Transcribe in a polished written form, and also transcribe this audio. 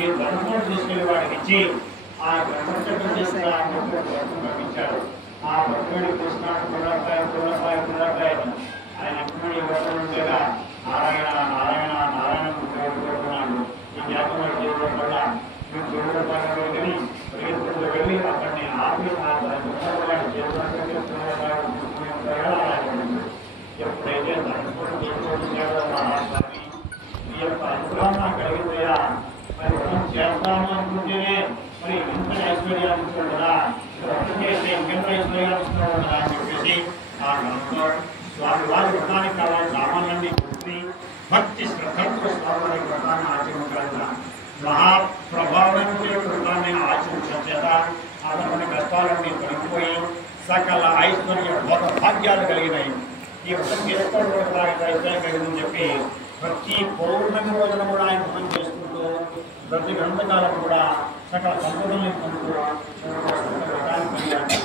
ఈ ధర్మం తీసుకెళ్లి వాడికి ఇచ్చి ఆ బ్రహ్మచర్యం తీసుకుని పంపించాడు. ఆ భక్తుడి కృష్ణాడు కుర్రపాయ ఆయన ఎప్పుడు ఇవ్వడం ఉండేగా నారాయణ నారాయణ నారాయణ కోరుకుంటున్నాడు. ఈ వ్యాపారం చేయడం వల్ల మీరు దేవుడు పని పరిగెత్తుకు వెళ్ళి అక్కడిని ఆపి ఎప్పుడైతే ధర్మం తీసుకుంటున్నాడో మహాస్వామి ఈ యొక్క అనుగ్రహం నాకు కలిగిపోయా మరి మనం చేస్తాము అనుకుంటేనే మరి ఇంత ఐశ్వర్యాలు ఇస్తున్నాడు కదా, చేస్తే ఇంకెంత ఐశ్వర్యాలు ఇస్తున్నాడు కదా అని చెప్పేసి ఆ గ్రంథంలో స్వామి వారి వ్రతానికి కావాలి సామాన్యాన్ని కూర్చుని భక్తి శ్రద్ధతో స్వామి వారి వ్రతాన్ని ఆచరించాలి. మహాప్రభావమైన వ్రతాన్ని ఆచరించడం చేత అతని కష్టాలన్నీ తొలగిపోయి సకల ఐశ్వర్య భోగ భాగ్యాలు కలిగినాయి. ఈ వ్రతం చేసుకోవడం కూడా ఐశ్వర్యం కలిగిందని చెప్పి ప్రతి పౌర్ణమి రోజున కూడా ఆయన వ్రతం చేసుకుంటూ ప్రతి గ్రంథకాలం కూడా సకల సంపదల్ని పొందుతూ వ్రతాన్ని